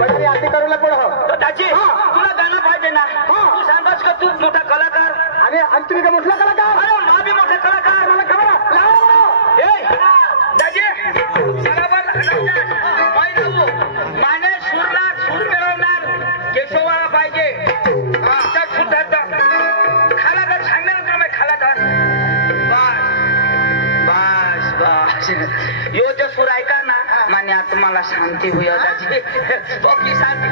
बड़ी आरती करूला पडो तो दाजी तुला गाणं पाहिजे ना तू सांगतोस का तू मोठा कलाकार आणि तुम्ही का मोठा कलाकार अरे मा बी मोठा कलाकार मला खबर ए दाजी बरोबर माने सूरला सूर मिळवणार केशवाला पाहिजे त्या सुद्धा कलाकार सांगणार तुला मी कलाकार बस बस बस यो जो सूर ऐका ना माने आत्माला शांती होईल दाजी बाकी शांती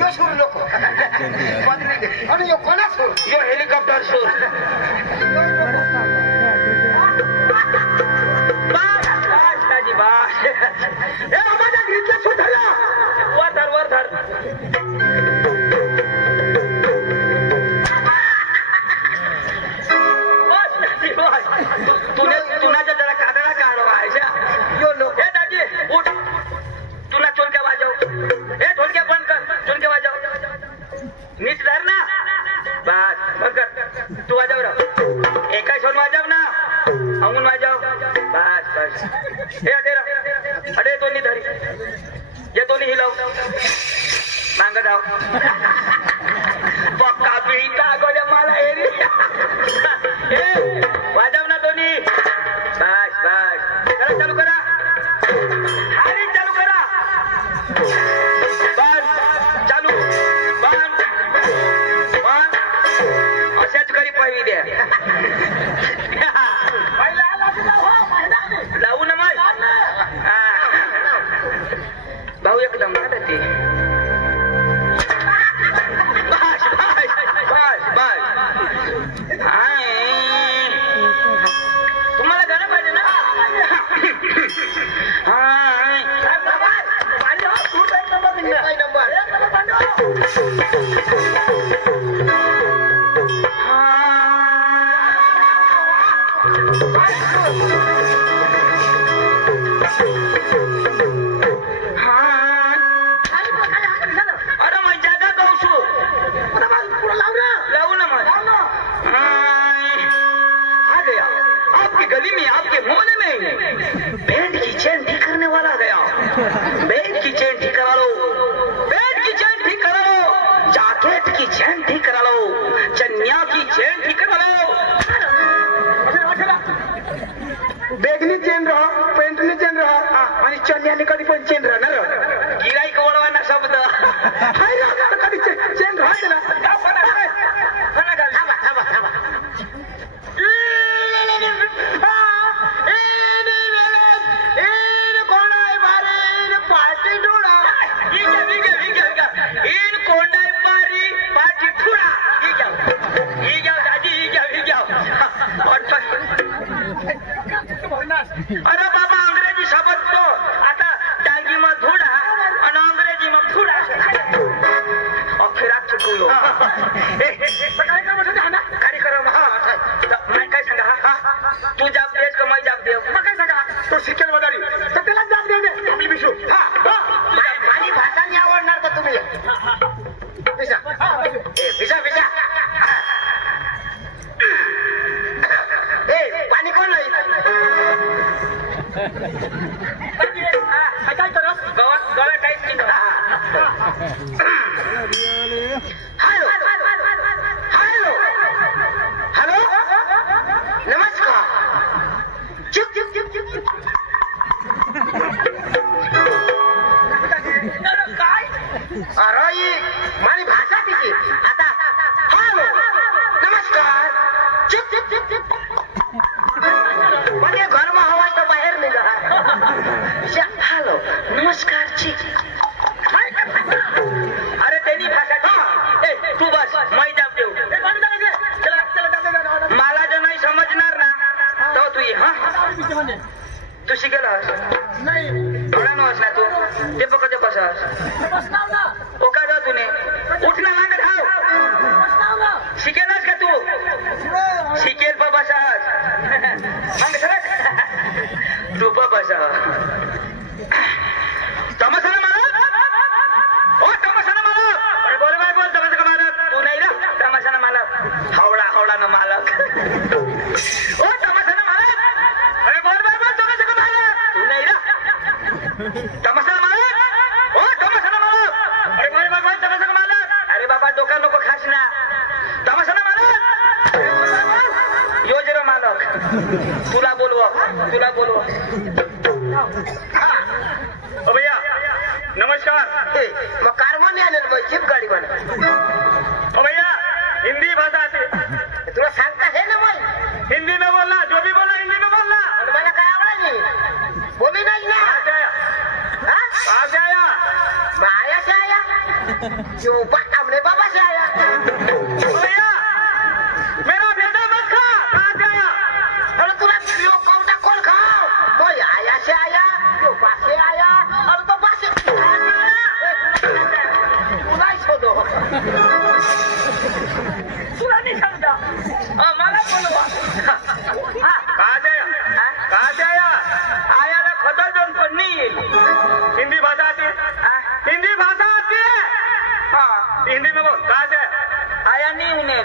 यो सूर नको आणि यो कोणा सूर यो हेलिकॉप्टर सूर दाजी बस ए माझ्या घरीतल्या सूर धरला वर धर तुनाच्या जरा कादळा काढवा यो लोक हे दाजी उठ तुला चोलक्या वाजव हे ढोलक्या बंद कर चोलक्या वाजव नीट धर ना बस बंद कर तू वाजव रा एका शोन वाजव ना अंगून वाजव बस बस हे अडे दोन्ही धरी हे दोन्ही हिलव मांग जाव पक्का पिळीचा गोड्या मला एरी वाजव ना दोन्ही बस बस चला चालू करा हारी चालू करा बस चालू बंद बंद अशाच करी पाहिजे द्या लावू ना मग भाऊ एकदम ना ते बस बस बस बस तुम्हाला गाणं पाहिजे ना अरे मग जागा गावसू लावू ना मग आ गया आपकी गली में आपके मोहल्ले में बैंड की चैन ठीक करने वाला गया बैंड की चैन ठीक करा लो बैंड की चैन ठीक करा लो जैकेट की चैन ठीक करा लो चन्या की चैन ठीक करा लो बेगनी चेन राहा पेंटनी चेन राहा आणि चन्याने कधी पण चेन राहणार गिराईक वळवाना शब्द कधी चेन राहते ना अरे बाबा अंग्रेजी शब्द तो आता डांगी में धूड़ा और अंग्रेजी में धूड़ा अखिरात चुकलो कार्यक्रम मैं काय सांगा तू जाब देस का मैं जाब देव मग काय सांगा तो शिकेल वदारी तर त्याला जाब देऊ दे आपली बिशू माझी भाषा नाही आवडणार का तुम्ही पिसा पिसा पाणी कोण नाही काय करू गळा टाईट नाही हॅलो हॅलो हॅलो नमस्कार चुप चुप चुप चुप चुप काय अरे माझी भाषा तिची आता हॅलो नमस्कार चुप चुप चुप चुप म्हणजे घरमा हवाय तर बाहेर निघा हॅलो नमस्कार जी अरे त्यांनी भाषा तू बस मैं जाब देऊ मला जर नाही समजणार ना तो तू ये हा तू शिकेलास थोडा नवस ना तू ते पकड बसस ओका जा तूने उठना मांग धाव शिकेलास का तू शिकेल पर बसस मांग सरक तू पर बस तमाशा मारा ओ तमाशा मारा अरे बोल भाई बोल तमाशा मारा तू नाही ना तमाशा मालक हावडा हावडा ना मालक ओ तमाशा मारा अरे बोल भाई बोल तमाशा मारा तू नाही ना तमाशा मालक हो तमाशा मालक अरे माझे भगवान तमाशा मालक अरे बाबा डोका नको खास ना तमाशा मालक योजना मालक तुला बोलव ओ भैया नमस्कार मग कारमाने आले मग जीप गाडी म्हणा ओ भैया हिंदी भाषा आती तुला सांगता हे ना मग हिंदी में बोलना जो भी बोलना हिंदी में बोलना आणि मला काय आवडत नाही बोली नाही ना कहाँ से आया माया से आया जो हमने बाबा से आया भैया मेरा बेटा मत खा कहाँ से आया अरे तुला यो कौटा कोण खाओ तो आया से आया जो बासे आया और तो बासे तुला शोधो तुला नहीं समझा मला बोलवा कहाँ से आया आयाला खतर दोन पण नाही येईल हिंदी भाषा आती है हिंदी भाषा आती है हाँ हिंदी में बोल कहाँ से आया नहीं उन्हें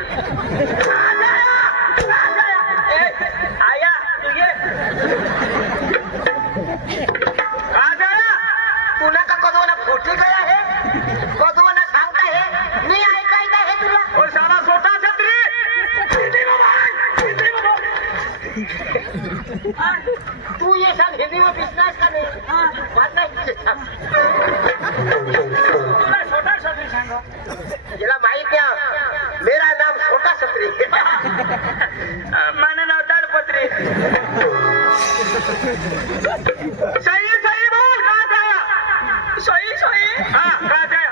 आया तू ये कहाँ से आया तुला का कधोना फुटी गया है कधोना सांगता है मी ऐकायला है तुला और सारा छोटा छत्री तू ये सांग हिंदी में बिजनेस का नहीं बात नाही तुला छोटा छत्री सांगा याला माहित आहे मेरा नाम छोटा छत्री माझं नाव ताडपत्री सही सही बोल कहाँ से आया सही सही हाँ कहाँ से आया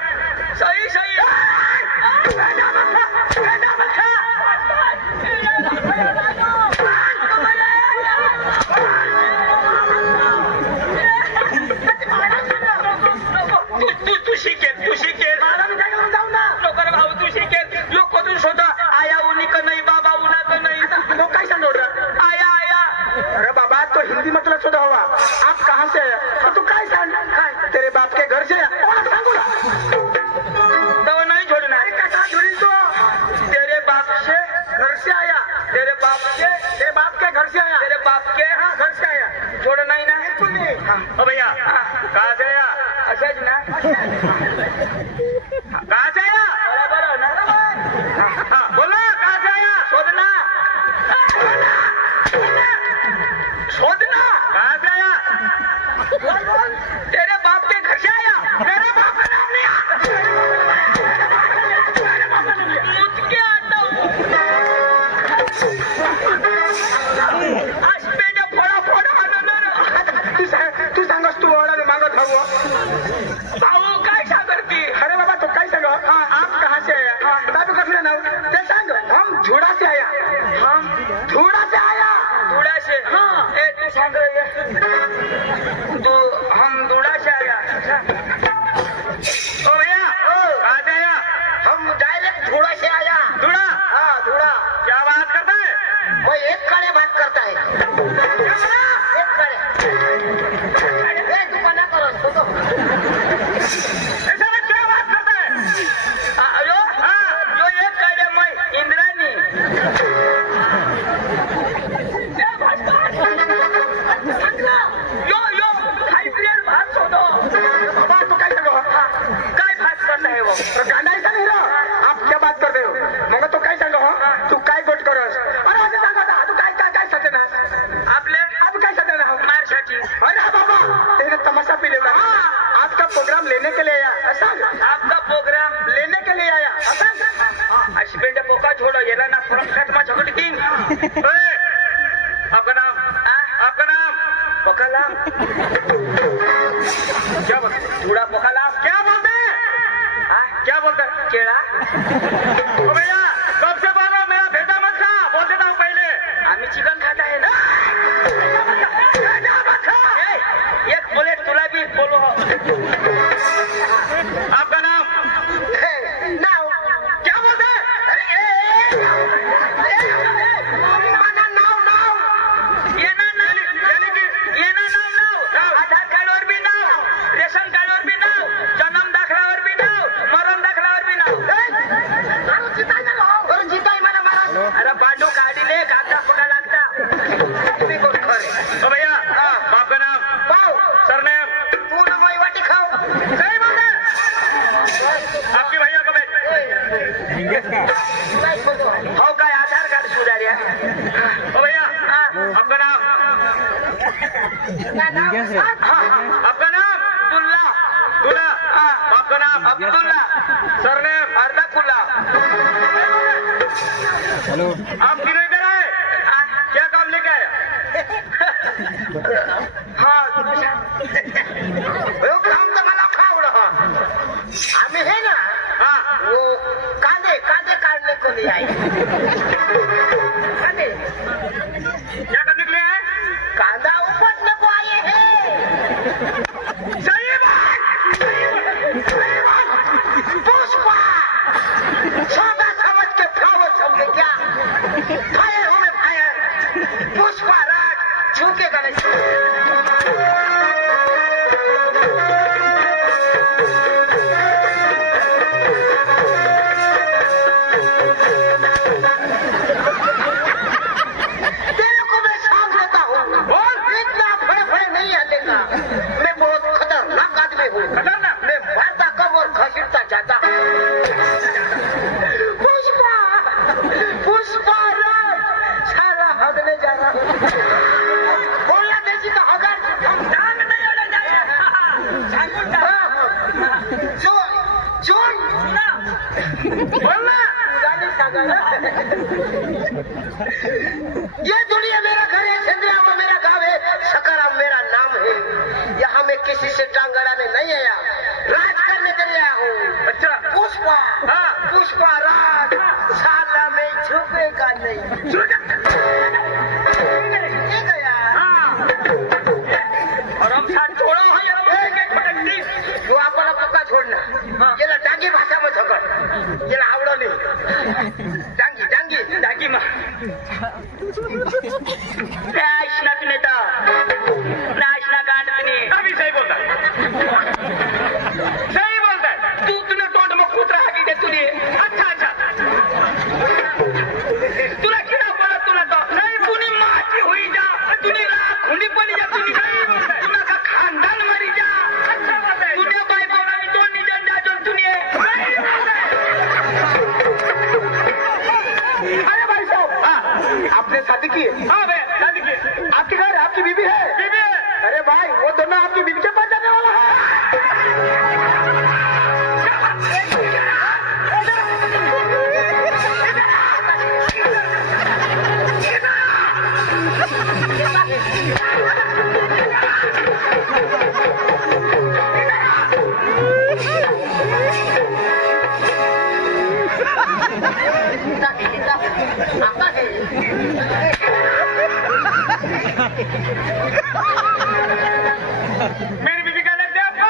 सही सही तू शिकेल जाऊ ना लोक भाऊ तू शिकेल लोक तू शोधा आया उन्हीं का नहीं बाबा उन्हा का नहीं तो कैसा नोट आया आया अरे बाबा तो हिंदी मतलब सुधा हुआ आप कहाँ से आया तो तू काय सांग तेरे बाप के घर से आया सांगू ना तो नहीं छोड़ना है कैसा छोड़ी तो तेरे बाप से घर से आया तेरे बाप से तेरे बाप के घर से आया तेरे बाप के हाँ घर से आया छोड़ना ही ना बिल्कुल नहीं ओ भैया कहाँ से आया अच्छा जी ना कहाँ से आया बराबर ना हाँ बोलो कहाँ से आया शोधना कहाँ से आया तेरे बाप के घर से आया मेरे बाप का नाम नहीं मुझ के आता हूँ आज पेटे फोड़ा तू सांगस तू ओरडा मागत हवं भाऊ काय सांगती अरे बाबा तो काय सांग आप कहाँ से आया तू कसं नाव ते सांग हम झुड़ा से आया हम झुड़ा से आया धूड़ा से हाँ ए तू सांग रही तू हम धूड़ा से आया ओ भैया कहाँ से आया हम डायरेक्ट झुड़ा से आया धूड़ा हाँ झुड़ा क्या बात करता है वो एक कड़े बात करता है एक कड़े तू मना करो छोटो ऐसा में क्या बात करता है अयो हाँ जो एक करे मैं इंद्रानी यो यो हाइब्रिड भात सोडो बाबा तू काय सांगो काय भात करता है वो गांडा ऐसा नहीं रहा आप क्या बात करते हो मग तो काय सांगो तू काय गोट करस अरे असं सांगा तू काय काय काय सजन आपले आप काय सजन मारसाठी अरे बाबा तेरे तमाशा पी लेगा आपका प्रोग्राम लेने के लिए आया ऐसा आपका प्रोग्राम लेने के लिए आया ऐसा हस्बैंड पोका छोड़ो ये ना फरक में झगड़ किंग आपका नाम पोकालाम क्या बोलते थोड़ा पोकालाम क्या बोलते हैं क्या बोलते हैं केड़ा ओ भैया कब से बोलो मेरा भेजा मत खा बोल देता हूँ पहले आम्ही चिकन खाता है ना एक बोले तुला भी बोलो आपका नाम नाव क्या बोलते हैं ये ना नाव आधार कार्ड और भी नाव रेशन कार्ड और भी नाव जन्म दाखला और भी नाव मरण दाखला और भी नाव आपका नाम अब्दुल्ला दुल्ला, आपका नाम अब्दुल्ला, सरनेम अर्दाकुल्ला। हेलो, आप किधर इधर आए? क्या काम लेके आए? हाँ वो काम तर मला आवडलं. आम्ही हे ना वो कांदे कांदे काढणे कोणी आहे. कांदे क्या करने के लिए आए? कांदा उपटने को आए हैं. सही बात, सही बात. पुष्पा सौदा समझ के फ्लावर समझे क्या? फायर हुए फायर. पुष्पा राज झुकेगा नहीं. मैं बहुत खतरनाक आदमी हूँ. खतरनाक? मैं मारता कम और घसीटता जाता. पुष्पा पुष्पा राज सारा हगने जा रहा. बोलना देसी तो हगर हम टांग नहीं अड़ जाए. जोन जोन बोलना गाली सागर. ये दुनिया मेरा घर है. चंद्रियामा मेरा गाँव है. सकाराम मेरा नाम है. यहाँ मैं किसी से टांग अड़ाने नहीं आया. राज करने के लिए आया हूँ. अच्छा. पुष्पा पुष्पा राज साला में झुकेगा नहीं. ये गया. और हम साथ छोड़ो है जो आपला पक्का छोडना. गेला डांगी भाषा में झगड. गेला आवडलं नाही. डांगी डांगी डाकी मा नाचना नेता नाचना गांड अभी सही बोलता सही बोलता तू तुला तोंड मग कुत्रा हाकी दे तुझे. अच्छा अच्छा तुला किडा पडत तुला तो नाही. तुनी माती होई जा. तुनी राख हुंडी पडी जा. तुनी तुला का खानदान मरी जा. अच्छा बोलता तुने बाय बोला मी दोन निजन जा जो तुनी. अरे भाई साहब आपने शादी की है? हाँ बे शादी की. आपके घर आपकी बीबी है? बीबी है. अरे भाई वो दोनों आपकी बीबी के पास जाने वाला है. मेरी बीबी का लग गया आपको.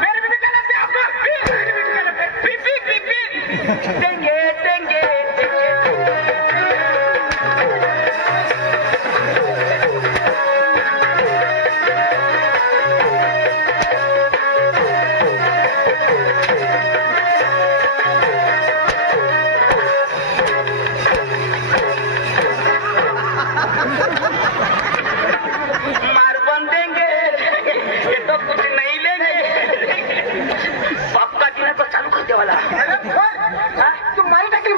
मेरी बीबी का लग गया आपको. मेरी बीबी का लग गया. बीबी बीबी देंगे देंगे मार बन देंगे. ये तो कुछ नहीं लेंगे. पक्का दिना तो चालू करते वाला. तू मारी टाकील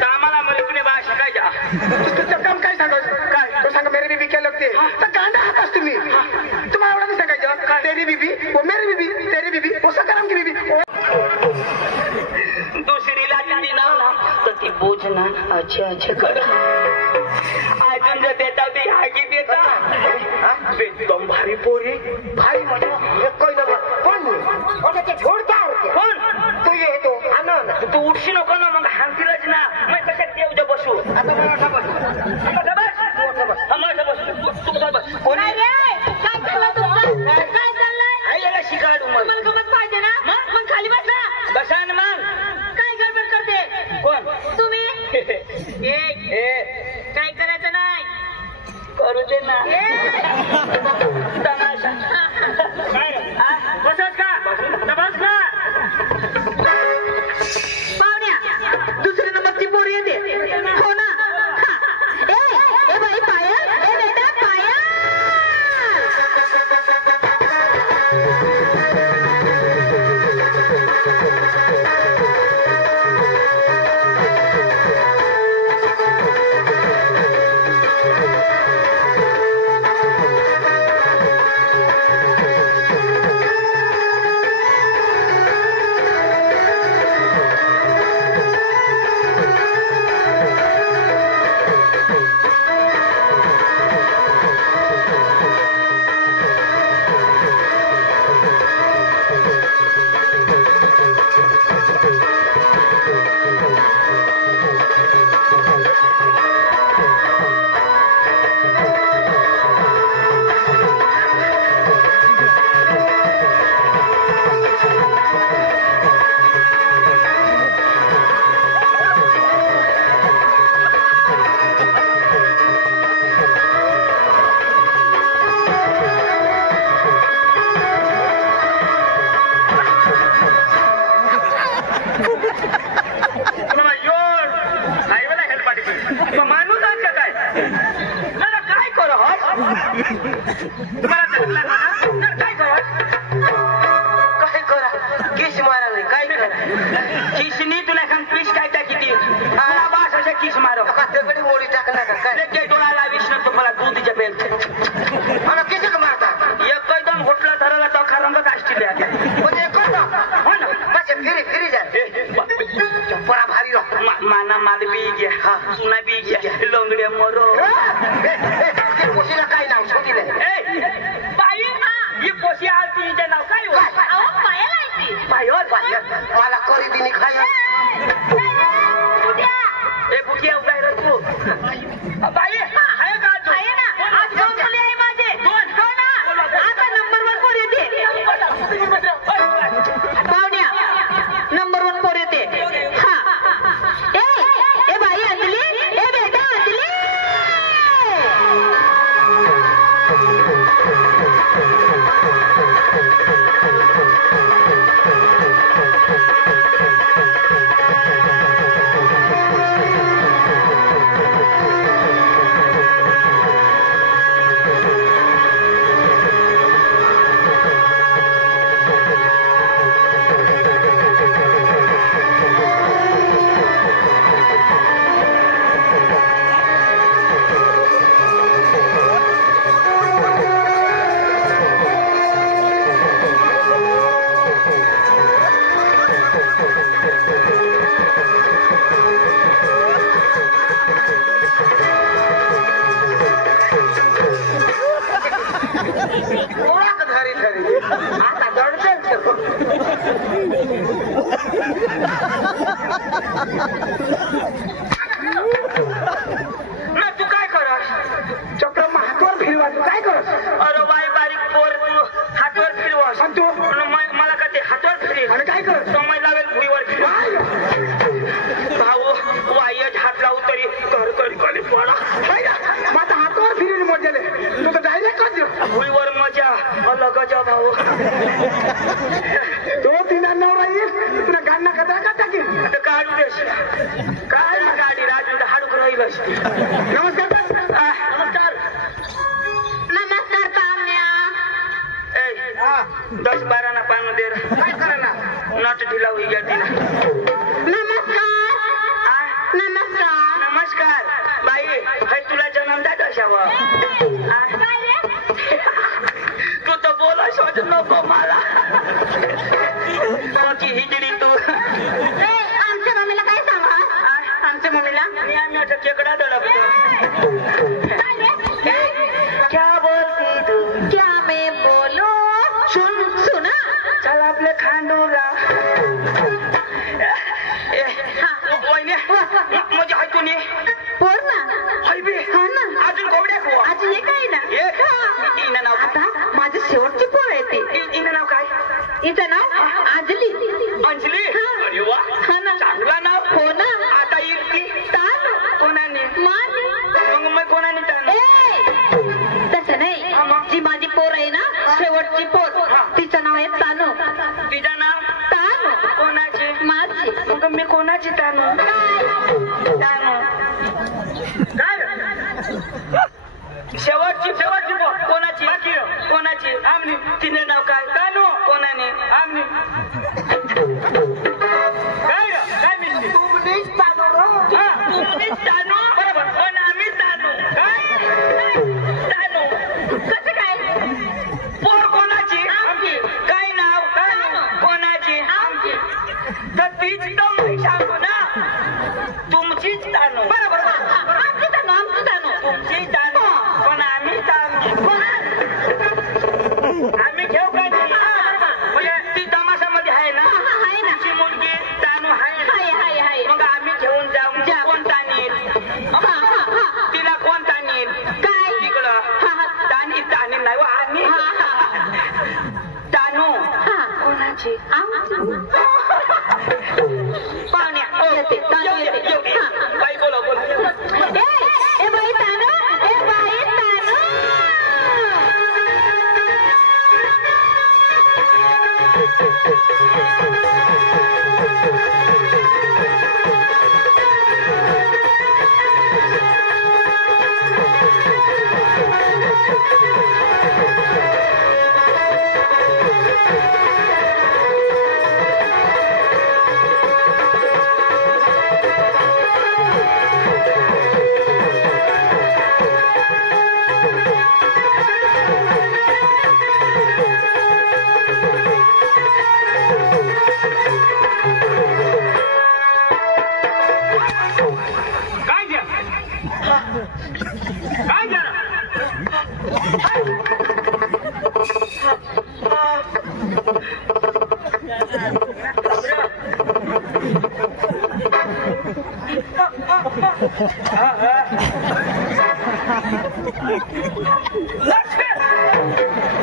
तर आम्हाला मलिकने बा शिकायच्या. तुझं काम काय सांगायचं? काय? तो सांगा मेरी बीबी क्या लगते तर गांडा हातास तुम्ही. तुम्हाला एवढं नाही सांगायचं. तेरी बीबी वो मेरी बीबी. तेरी बीबी वो सकाराम की बीबी. दुसरी लाटी ना तर ती बोझ ना अच्छे अच्छे कर. अजून जर देता बी हागी देता एकदम भारी पोरी. भाई म्हणजे एक कोई ना कोण ओके ते छोडता कोण तू ये तो आना ना. तू उठशी नको ना मग हानतीलच ना. मग कशात येऊ दे बसू. आता मला बस. तू बस. कोणी काय चाललंय तुमचं? काय चाललंय? याला शिकाडू मग तुम्हाला गमत पाहिजे ना. मग खाली बसा. बसा ना मग. काय गडबड करते कोण तुम्ही? काय करायचं नाही. करू दे ना. तमाशा. काय बसत का बस ना. पाहुण्या दुसरी नंबरची पोरी येते. हो ना. ए बाई पायल. ए बेटा पायल. तुम्हाला धरला ना तर काय करा काय करा किस मारा नाही काय करा किसनी तुला एखाद पीस काय टाकी ती तुला बास अशा किस मारो दगडी मोडी टाकला का काय ते डोळा विष्णू तुम्हाला दूधीच्या बेल मला किती मारता एक एकदम घोटला धरला तो खरंबच असतील म्हणजे करतो हो ना बस फिरी फिरी जा परा भारी रो माना माल बी घ्या चुना बी घ्या लोंगड्या मरो कोशीला काय नाव सोडीले बाई ही कोशी आलतीचे नाव काय मला करी दिनी खाय ए बुकिया उगाय रे तू बाई आहे का तू आहे ना आज दोन मुली आहे माझे दोन हो ना आता नंबर 1 पोर येते पाहुण्या नंबर 1 पोर येते हा ए बाई अंजली ए बेटा अंजली ओळख धरी धरी आता दडते ना तू काय करस चक्र हातवर फिरवा तू काय करस अरे बाई बारीक पोर तू हातवर फिरवस आणि तू मला का ते हातवर फिरेल आणि काय करस समय लागेल भुईवर फिरव भाऊ वायच हात लावू तरी घर करी करी पडा माझा हातवर फिरून मोजेले तू तर डायरेक्ट कर भुईवर मजा अलगजा भाऊ तो तिला नवरा येईल तुला गाणं कदा का टाकील आता काढू देश काय गाडी राजू हाडूक राहीलच नमस्कार नमस्कार नमस्कार पाहुण्या 10-12 ना पान दे काय करा नट ढिला होई गया तिला नमस्कार नमस्कार बाई हे तुला जन्म द्या कशावर तू तर बोलास वाटत नको मला कोणती हिजडी तू आमच्या मम्मीला काय सांगा आमच्या मम्मीला मी आम्ही आता खेकडा दडपतो क्या बोलती तू क्या मैं बोलू सुना चल आपले खांडूला म्हणजे हाय तू बोल ना हाय बी हा ना अजून कोवड्या खो अजून एक आहे ना हिनं नाव आता माझी शेवटची पोर आहे ती हिनं नाव काय हिचं नाव अंजली अंजली अरे वा हा ना चांगला नाव हो ना आता येईल की तानू कोणाने मानी मग कोणाने ताण तसं नाही जी माझी पोर आहे ना शेवटची पोर तिचं नाव आहे तानू तिचं नाव तानू कोणाची माझी मग मी कोणाची तानू तानू शेवटची कोणाची कोणाची आमनी तिने नाव काय तानू कोणाने आमनी काय काय मिळते तुम्हीच तानू बरोबर पण आम्ही तानू काय तानू कसं काय पोर कोणाची आमची काय नाव तानू कोणाची आमची तर तीच तर मी सांगू ना तुमचीच तानू बरोबर आमची तानू तुमची तानू पण आम्ही तानू आम्ही घेऊ काय म्हणजे ती तमाशामध्ये आहे ना आहे ना तुमची मुलगी तानू आहे हाय मग आम्ही घेऊन जाऊ कोण तानील तिला कोण तानील काय तिकडं तानील नाही आणि तानू कोणाची पाहुण्या येते तानू येते बाई बोला ए बाई तानू ए बाई तानू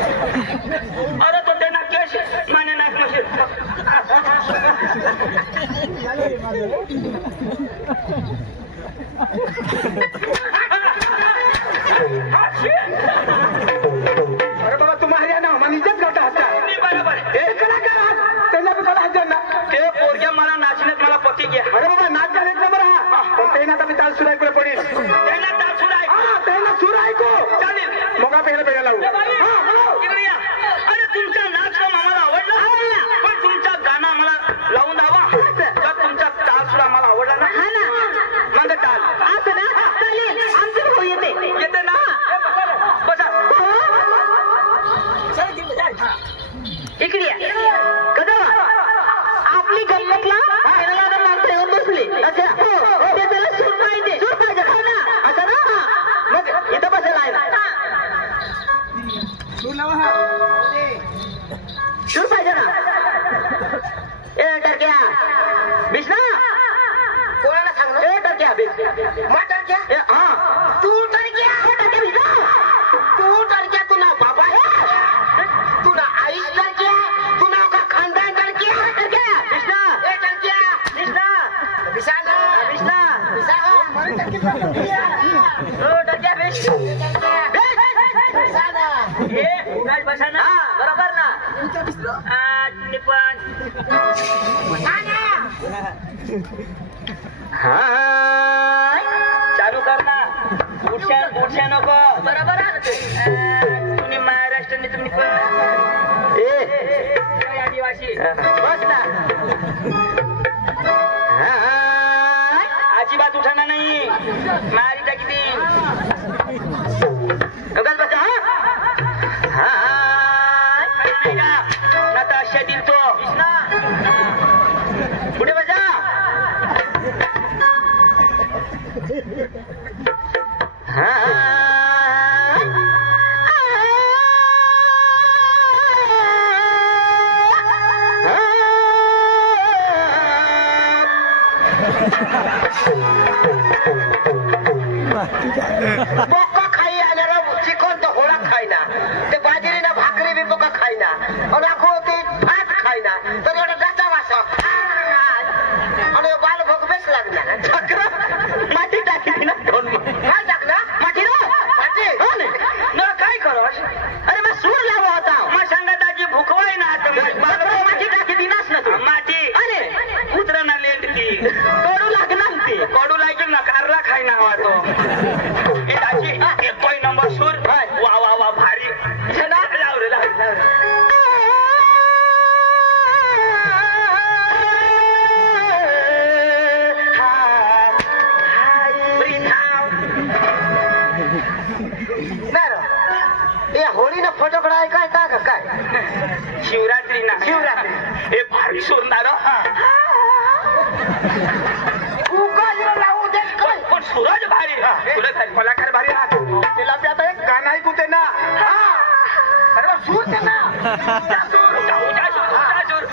अरे तो ते नाकेश माने नाक मशीन अरे बाबा तुम्हाला ना मला इज्जत करता हसता बरोबर हे कलाकार त्यांना कला हसणार ना ते पोरग्या मला नाचण्यात मला पती घ्या अरे बाबा नाच झालेत ना बरं हा पण ते ना आता मी ताल सुरू ऐकलं पडेल त्यांना तासूर आहे हा त्यांना सुरू ऐकू चालेल मग पहिला पहिला लावू इकडे या अरे तुमचा नाच आम्हाला आवडला पण तुमचा गाणं आम्हाला लावून द्यावा तर तुमचा ताल सुद्धा आम्हाला आवडला ना हा ना मग टाल असं ना चालेल आमचे भाऊ येते येते ना बसा इकडे या. कदम आपली गल्लतला फेरायला माणसं येऊन बसली अच्छा हो ते त्याला सूर पाहिजे हा ना असं ना मग इथं बसायला आहे ना सूर पाहिजे ना ए टरक्या बिष्णा कोणाला सांगणार ए टरक्या माटर क्या हा तू टरक्या टरक्या बिष्णा तू टरक्या तू ना बाबा तू ना आई टरक्या तू ना का खानदान टरक्या टरक्या बिष्णा ए टरक्या बिष्णा बिसाना बिष्णा बिसाहा ओ टरक्या बिसाना हे उगाच बसा ना हा बरोबर ना तुम्ही पण हा चालू कर ना उठशा नको बरोबर तुम्ही महाराष्ट्राने तुम्ही पण ए काय आदिवासी बस ना अजिबात उठाना नाही मारी टाकी उगाच बसा हा नाही का नताशा दिल तो पुढे बसा हा बोका खाई आल्याला चिकन तर होळा खायना ते बाजरीना भाकरी बी बोका खायना आणि आखो ते भात खायना तर एवढा दाता वासा आणि बाल भोग बेस लागला माती टाकी ना काय टाकला माती रो माती हो ना न काय करोस अरे मग सूर लावा होता मग सांगा दाजी भुकवाय ना आता माती टाकी दिनास ना तू माती अरे कुत्रा ना लेंड ती कडू लागणार ते कडू लागेल ना कारला खाय ना हवा तो ए दाजी एक कोई नंबर सूर वा वा वा भारी लाव रे लाव रे होळीनं फटकडा आहे काय काय का काय शिवरात्री ना शिवरात्री. हे भारी सोडणार लावू दे काय पण सूरज भारी सूरज भारी कलाकार भारी राहतो तिला बी आता एक गाणं ऐकू दे ना अरे वा, सूर दे ना जा सूर, जा सूर.